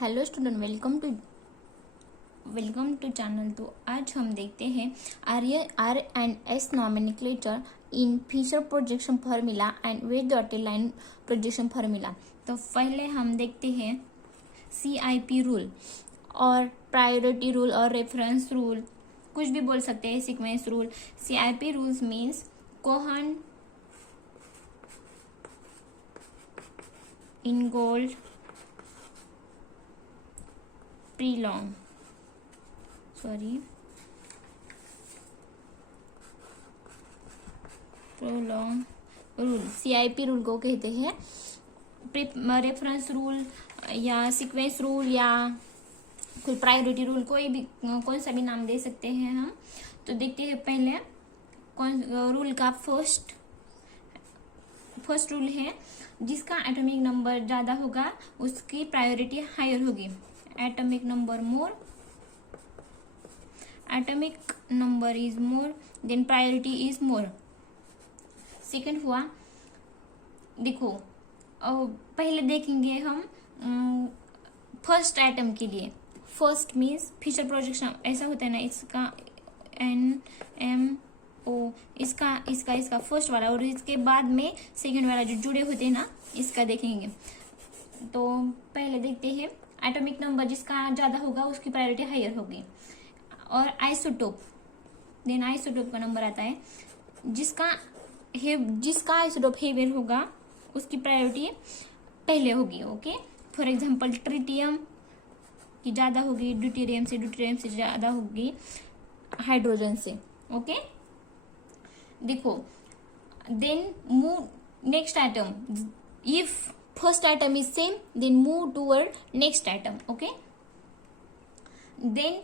Hello student, welcome to channel. तो आज हम देखते हैं R and S nomenclature in Fischer projection formula and wedge dotted line projection formula. तो पहले हम देखते हैं CIP रूल और प्रायोरिटी रूल और रेफरेंस रूल, कुछ भी बोल सकते हैं, sequence rule. CIP rules means Cahn Ingold prolonged rule. CIP rule को कहते हैं रेफरेंस रूल या सीक्वेंस रूल या कोई प्रायोरिटी रूल, कौन सा भी नाम दे सकते हैं हम। तो देखते हैं पहले कौन रूल का फर्स्ट रूल है, जिसका एटॉमिक नंबर ज्यादा होगा उसकी प्रायोरिटी हायर होगी। atomic number is more then priority is more। Second हुआ, देखो पहले देखेंगे हम फर्स्ट एटम के लिए। फर्स्ट मीन्स फिशर प्रोजेक्शन ऐसा होता है ना, इसका NMO, इसका फर्स्ट वाला, और इसके बाद में सेकंड वाला जो जुड़े होते हैं ना, इसका देखेंगे। तो पहले देखते हैं एटॉमिक नंबर जिसका ज्यादा होगा उसकी प्रायोरिटी हायर होगी। और आइसोटोप का नंबर आता है, जिसका आइसोटोप हेवियर होगा उसकी प्रायोरिटी पहले होगी। ओके, फॉर एग्जांपल ट्रिटियम की ज्यादा होगी ड्यूटेरियम से ज्यादा होगी हाइड्रोजन से। ओके, देखो then move next atom, if first atom is same then move toward next atom। okay, then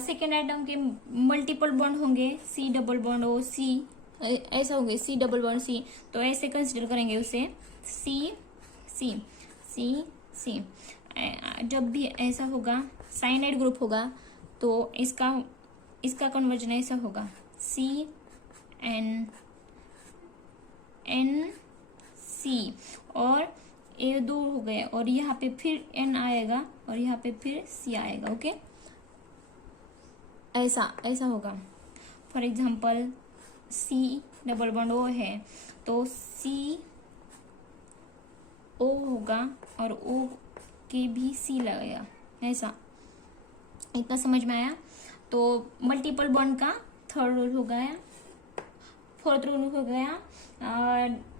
second atom के मल्टीपल बॉन्ड होंगे, C double bond O C ऐसा होंगे, C डबल बॉन्ड C, तो ऐसे consider करेंगे उसे C। जब भी ऐसा होगा साइनाइड ग्रुप होगा तो इसका कन्वर्जन ऐसा होगा CN और ए दूर हो गए और यहाँ पे फिर N आएगा और यहाँ पे फिर C आएगा। ओके, ऐसा होगा। For example C double bond O है तो CO होगा और O के भी C लगेगा। ऐसा, इतना समझ में आया। तो मल्टीपल बॉन्ड का थर्ड रूल हो गया। फोर्थ रूल हो गया,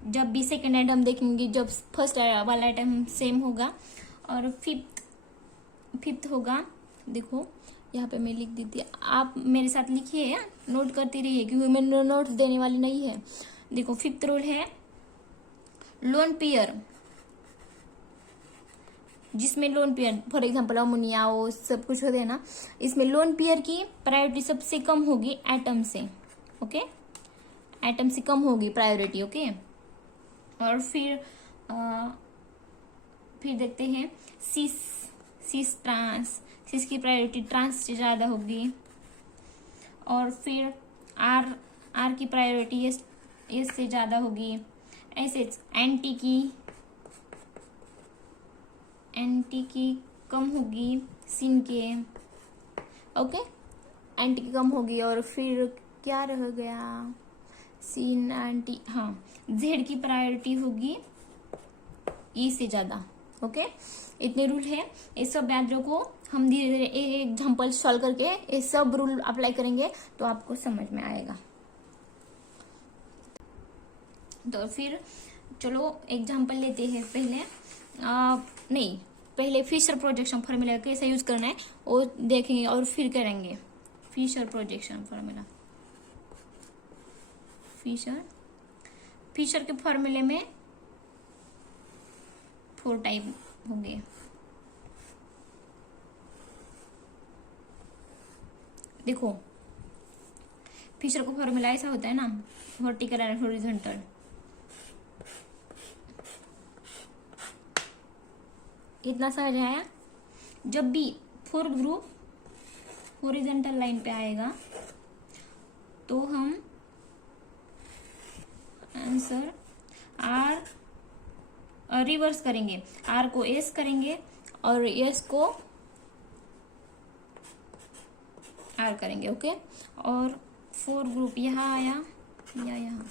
जब भी सेकेंड आइटम देखेंगे, जब फर्स्ट वाला आइटम सेम होगा। और फिफ्थ होगा, देखो यहाँ पे मैं लिख दी थी, आप मेरे साथ लिखिए, नोट करती रहिए क्योंकि मैं नोट्स देने वाली नहीं है। देखो फिफ्थ रूल है लोन पेयर, जिसमें lone pair for example ammonia वो सब कुछ होते हैं ना, इसमें लोन पेयर की प्रायोरिटी सबसे कम होगी एटम से। ओके, एटम से कम होगी प्रायोरिटी। ओके, और फिर देखते हैं सिस की प्रायोरिटी ट्रांस से ज्यादा होगी। और फिर आर की प्रायोरिटी एस से ज्यादा होगी। ऐसे एंटी की कम होगी सिन के। ओके, एंटी की कम होगी। और फिर क्या रह गया, सीन एंटी, हाँ, जेड की प्रायोरिटी होगी ई से ज्यादा। ओके, इतने रूल है, ये सब याद रखो। हम धीरे धीरे एक एग्जांपल सॉल्व करके ये सब रूल अप्लाई करेंगे तो आपको समझ में आएगा। तो फिर चलो एग्जांपल लेते हैं। पहले फिशर प्रोजेक्शन फार्मूला कैसे यूज करना है वो देखेंगे और फिर करेंगे फिशर प्रोजेक्शन फार्मूला। फिशर के फॉर्मूले में 4 टाइप होंगे। देखो फिशर का फॉर्मूला ऐसा होता है ना, वर्टिकल एंड हॉरिजॉन्टल। इतना समझ आया। जब भी फोर्थ ग्रुप हॉरिजॉन्टल लाइन पे आएगा तो हम आंसर आर रिवर्स करेंगे, आर को एस करेंगे और यस को आर करेंगे। ओके, और 4 ग्रुप यहाँ आया या यहाँ,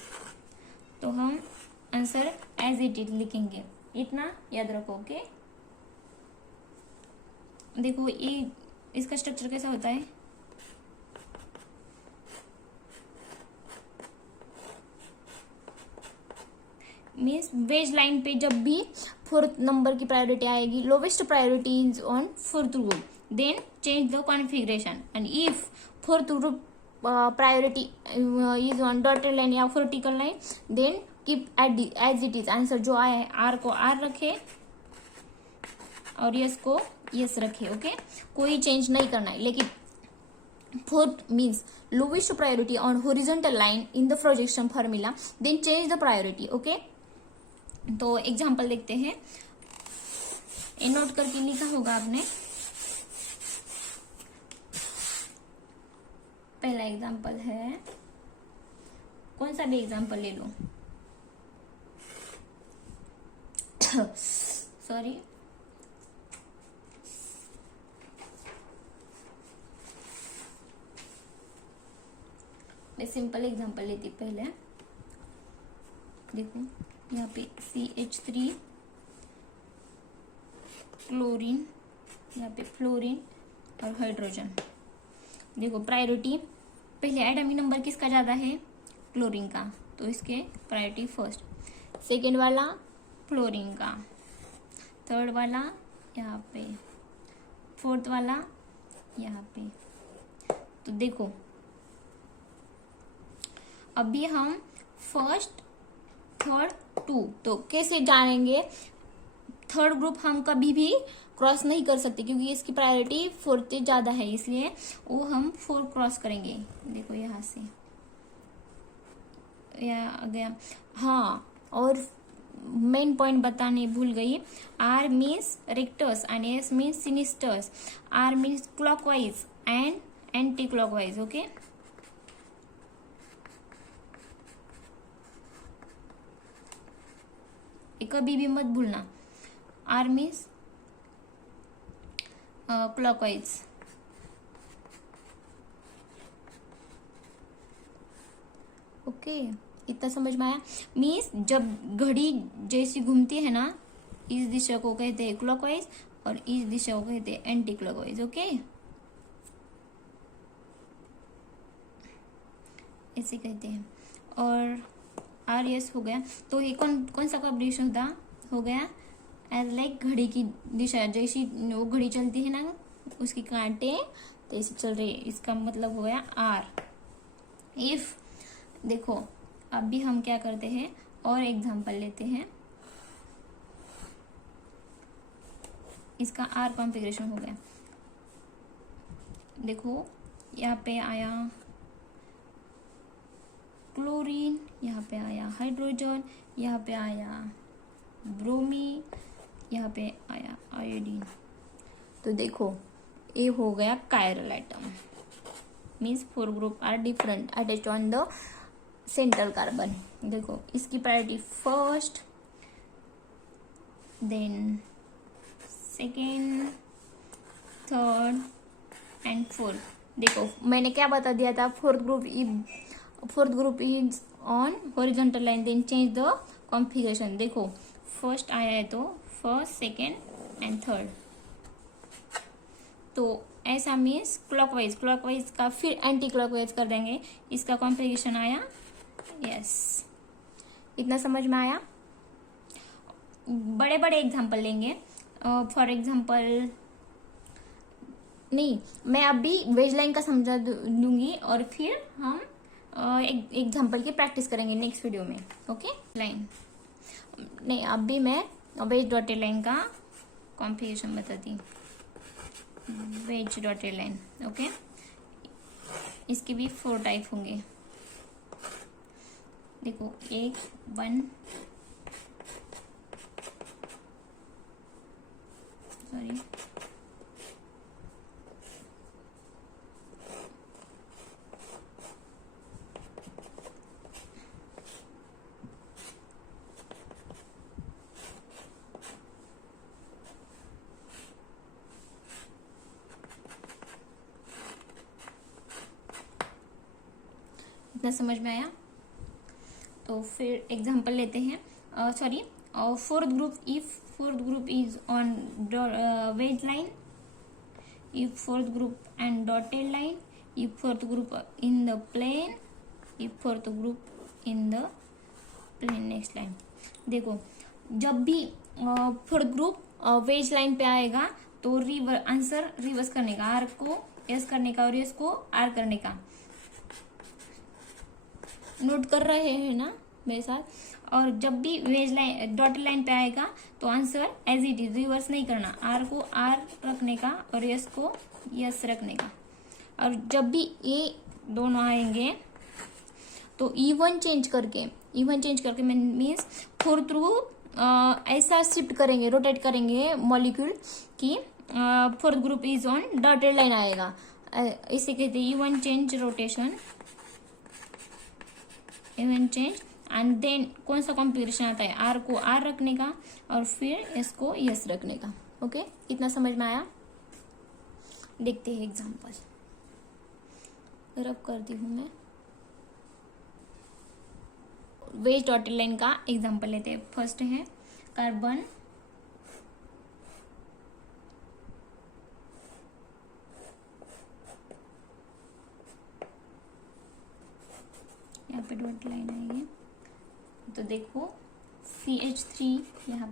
तो हम आंसर एज इट इज लिखेंगे, इतना याद रखो। ओके, देखो ये इसका स्ट्रक्चर कैसा होता है। मीन्स वेज लाइन पे जब भी 4th नंबर की प्रायोरिटी आएगी, lowest priority is on 4th group, then change the configuration, and if 4th group priority is on dotted line या vertical line, then keep as it is. Answer जो आया है are को are रखे और yes को yes रखे। Okay, कोई चेंज नहीं करना है। लेकिन 4th means lowest priority on horizontal line in the projection formula, then change the priority. Okay, तो एग्जाम्पल देखते हैं। ये नोट करके लिखा होगा आपने। पहला एग्जाम्पल है, कौन सा भी एग्जाम्पल ले लो। सॉरी, मैं सिंपल एग्जांपल लेती पहले। देखो यहाँ पे CH3 क्लोरीन, यहाँ पे फ्लोरीन और हाइड्रोजन। देखो प्रायोरिटी पहले एटॉमिक नंबर किसका ज्यादा है, क्लोरीन का, तो इसके प्रायोरिटी फर्स्ट। सेकेंड वाला फ्लोरीन का, थर्ड वाला यहाँ पे, फोर्थ वाला यहाँ पे। तो देखो अभी हम फर्स्ट थर्ड टू, तो कैसे जानेंगे। थर्ड ग्रुप हम कभी भी क्रॉस नहीं कर सकते क्योंकि इसकी प्रायोरिटी 4th ज्यादा है, इसलिए वो हम 4 क्रॉस करेंगे। देखो यहाँ से या आ गया। हाँ, और मेन पॉइंट बताने भूल गई। R means rectus and S means sinister. R means clockwise and anticlockwise. Okay, कभी भी मत भूलना। Are means clockwise. ओके, इतना समझ में आया। मीन्स जब घड़ी जैसी घूमती है ना, इस दिशा को कहते हैं क्लॉकवाइज और इस दिशा को कहते हैं एंटी क्लॉकवाइज। ओके, ऐसे कहते हैं। और आर यस हो गया, तो ये कौन सा कॉम्बिनेशन हो गया, एज लाइक घड़ी की दिशा, जैसी वो घड़ी चलती है ना, उसकी कांटे तो ऐसे चल रही है, इसका मतलब हो गया आर। इफ देखो अभी हम क्या करते हैं, और एग्जांपल लेते हैं। इसका आर कॉन्फ़िगरेशन हो गया। देखो यहाँ पे आया क्लोरीन, यहाँ पे आया हाइड्रोजन, यहाँ पे आया ब्रोमी, यहाँ पे आया आयोडीन। तो देखो ये हो गया chiral atom. Means 4 group are different attached on the central carbon. देखो इसकी priority first, then second, third and fourth. देखो मैंने क्या बता दिया था, fourth group is on horizontal line, then change the configuration. देखो फर्स्ट आया है तो फर्स्ट, सेकेंड एंड थर्ड, तो ऐसा मीन्स क्लॉकवाइज का फिर एंटी क्लॉकवाइज कर देंगे। इसका कॉन्फ़िगरेशन आया यस। इतना समझ में आया। बड़े बड़े एग्जाम्पल लेंगे। फॉर एग्जाम्पल नहीं, मैं अभी वेज लाइन का समझा दूंगी और फिर हम एग्जाम्पल की प्रैक्टिस करेंगे नेक्स्ट वीडियो में। ओके, लाइन नहीं, अभी मैं वेज डॉटेड लाइन का कॉन्फ़िगरेशन बताती। वेज डॉटेड लाइन, ओके, इसके भी 4 टाइप होंगे। देखो 1 1, सॉरी इतना समझ में आया। तो फिर एग्जांपल लेते हैं। Sorry, fourth group, if fourth group is on wedge line, if fourth group and dotted line, if fourth group in the plane, if fourth group in the plane next line। देखो, जब भी fourth group veg line पे आएगा तो answer reverse करने का, are को S करने का और एस को आर करने का। नोट कर रहे हैं ना मेरे साथ? और जब भी वेज लाइन डॉटेड लाइन पे आएगा तो answer as it is, reverse नहीं करना, आर को आर रखने का और यस को यस रखने का। और जब भी ये दोनों आएंगे तो इवन चेंज करके मीन्स फोर्थ थ्रू ऐसा शिफ्ट करेंगे, रोटेट करेंगे मॉलिक्यूल की fourth group is on dotted line आएगा। इसे कहते हैं even change rotation, even change. And then कौन सा कॉन्फ़िगरेशन आता है, आर को आर रखने का और फिर एस को यस रखने का। ओके, इतना समझ में आया? देखते हैं एग्जांपल, रब करती हूं मैं। वेज डॉटेड लाइन का एग्जांपल लेते हैं। फर्स्ट है कार्बन, यहाँ पे डॉटेड लाइन आएगी तो देखो CH3 यहाँ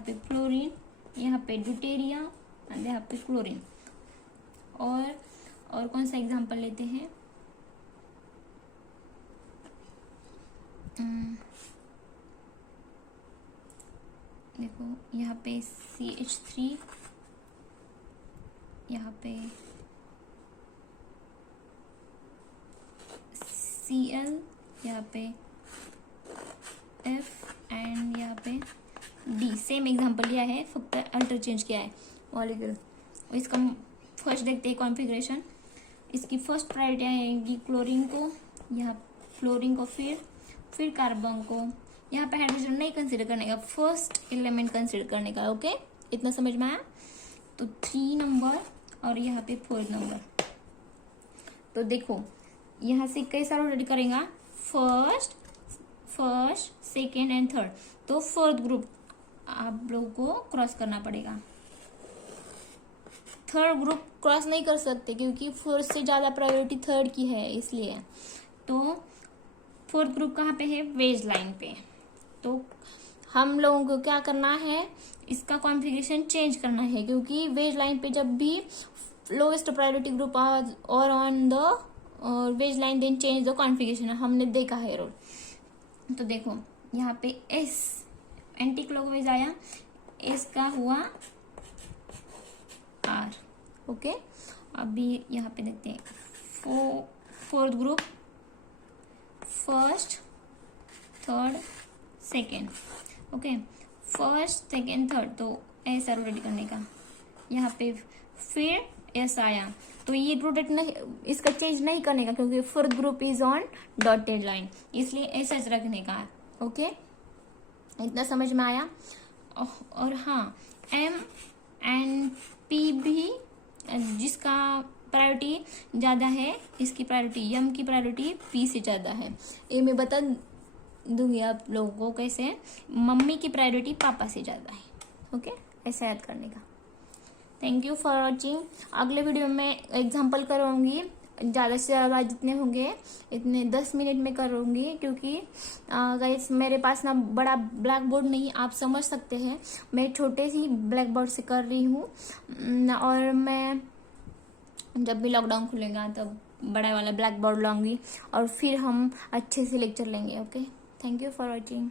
पे फ्लोरीन, यहाँ पे ड्यूटेरिया एंड यहाँ पे क्लोरीन। और कौन सा एग्जांपल लेते हैं? देखो यहाँ पे CH3, यहाँ पे Cl, यहाँ पे F एंड यहाँ पे D। सेम एग्जांपल लिया है, फक्त अल्टर चेंज किया है मॉलिक्यूल। इसका फर्स्ट देखते हैं कॉन्फ़िगरेशन। इसकी फर्स्ट प्रायोरिटी आएगी क्लोरीन को, यहाँ फ्लोरीन को, फिर कार्बन को। यहाँ पे हाइड्रोजन नहीं कंसीडर करने का, फर्स्ट एलिमेंट कंसीडर करने का। ओके, इतना समझ में आया? तो 3 नंबर और यहाँ पे 4 नंबर। तो देखो यहाँ से कैसा रोटेट करेगा, फर्स्ट, सेकेंड एंड थर्ड। तो फोर्थ ग्रुप आप लोगों को क्रॉस करना पड़ेगा। थर्ड ग्रुप क्रॉस नहीं कर सकते क्योंकि फोर्थ से ज्यादा प्रायोरिटी थर्ड की है, इसलिए। तो फोर्थ ग्रुप कहाँ पे है? वेज लाइन पे। तो हम लोगों को क्या करना है, इसका कॉन्फ़िगरेशन चेंज करना है, क्योंकि वेज लाइन पे जब भी लोएस्ट प्रायोरिटी ग्रुप और on the wedge line then change the configuration, हमने देखा है रोल। तो देखो यहाँ पे एस एंटी क्लॉकवाइज आया, एस का हुआ आर। ओके, अभी यहाँ पे देखते हैं fourth group, first, third, second. Okay, first, second, third, तो ऐसा रोटेट करने का। यहाँ पे फिर एस आया तो ये रोटेट नहीं, इसका चेंज नहीं करने का, क्योंकि fourth group is on dotted line, इसलिए ऐसा रखने का। ओके, इतना समझ में आया? और हाँ, एम एंड पी भी, जिसका प्रायोरिटी ज्यादा है, इसकी प्रायोरिटी, एम की प्रायोरिटी पी से ज्यादा है। ये मैं बता दूंगी आप लोगों को कैसे। मम्मी की प्रायोरिटी पापा से ज्यादा है। ओके, ऐसा याद करने का। Thank you for watching. अगले वीडियो में एग्जांपल करूँगी, ज़्यादा से ज़्यादा जितने होंगे इतने 10 मिनट में करूँगी, क्योंकि गाइस मेरे पास ना बड़ा ब्लैक बोर्ड नहीं, आप समझ सकते हैं। मैं छोटे सी ब्लैक बोर्ड से कर रही हूँ, और मैं जब भी लॉकडाउन खुलेगा तब बड़ा वाला ब्लैक बोर्ड लाऊंगी और फिर हम अच्छे से लेक्चर लेंगे। Okay, thank you for watching.